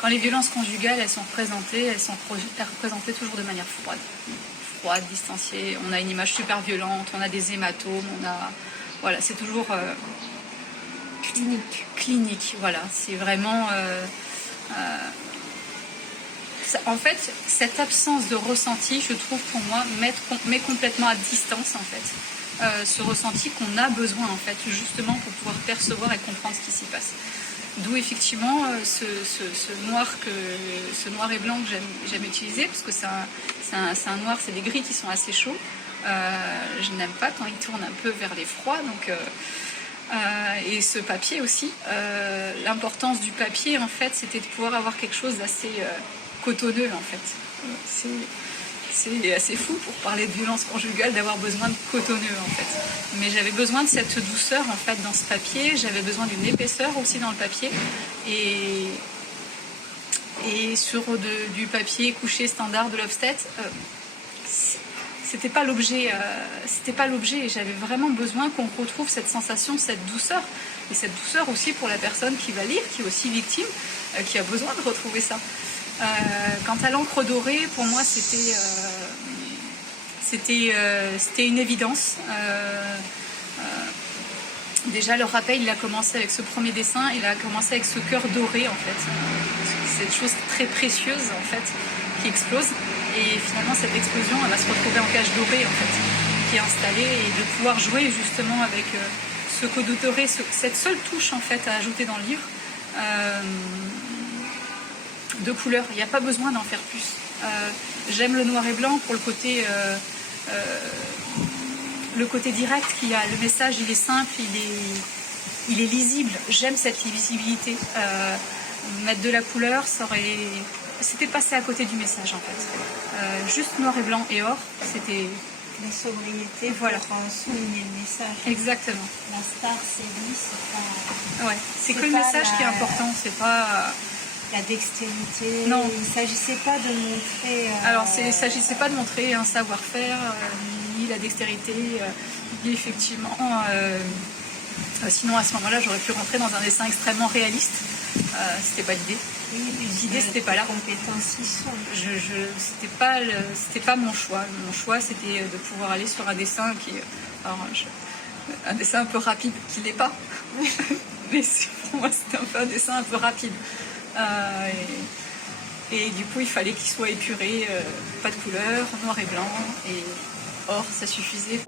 quand les violences conjugales, elles sont représentées, elles sont représentées toujours de manière froide, distanciée. On a une image super violente, on a des hématomes, voilà, c'est toujours clinique. Voilà, c'est vraiment. En fait, cette absence de ressenti, je trouve pour moi, met complètement à distance en fait ce ressenti qu'on a besoin en fait, justement pour pouvoir percevoir et comprendre ce qui s'y passe. D'où effectivement ce noir et blanc que j'aime utiliser, parce que c'est un noir, c'est des gris qui sont assez chauds. Je n'aime pas quand ils tournent un peu vers les froids, donc et ce papier aussi. L'importance du papier en fait, c'était de pouvoir avoir quelque chose d'assez cotonneux en fait. C'est assez fou pour parler de violence conjugale d'avoir besoin de cotonneux en fait. Mais j'avais besoin de cette douceur en fait dans ce papier, j'avais besoin d'une épaisseur aussi dans le papier et sur du papier couché standard de Lovestead, c'était pas l'objet et j'avais vraiment besoin qu'on retrouve cette sensation, cette douceur et cette douceur aussi pour la personne qui va lire, qui est aussi victime, qui a besoin de retrouver ça. Quant à l'encre dorée, pour moi, c'était une évidence. Déjà, le rappel, il a commencé avec ce premier dessin, il a commencé avec ce cœur doré, en fait. Cette chose très précieuse, en fait, qui explose. Et finalement, cette explosion, elle va se retrouver en cage dorée, en fait, qui est installée. Et de pouvoir jouer, justement, avec ce code doré, cette seule touche, en fait, à ajouter dans le livre. De couleurs, il n'y a pas besoin d'en faire plus. J'aime le noir et blanc pour le côté direct qu'il y a. Le message, il est simple, il est lisible. J'aime cette lisibilité. Mettre de la couleur, c'était passer à côté du message en fait. Juste noir et blanc et or, c'était la sobriété, voilà, pour souligner le message. Exactement. La star, c'est lui, c'est pas. Ouais, c'est que le message qui est important, c'est pas. La dextérité. Non. Il ne s'agissait pas de montrer. Alors, il ne s'agissait pas de montrer un savoir-faire, ni la dextérité, ni effectivement. Sinon, à ce moment-là, j'aurais pu rentrer dans un dessin extrêmement réaliste. C'était pas l'idée. Oui, l'idée, c'était pas là. Compétences y sont. C'était pas mon choix. Mon choix, c'était de pouvoir aller sur un dessin un dessin un peu rapide, qui l'est pas. Mais pour moi, c'était un peu un dessin un peu rapide. Et du coup, il fallait qu'il soit épuré, pas de couleur, noir et blanc, et or, ça suffisait.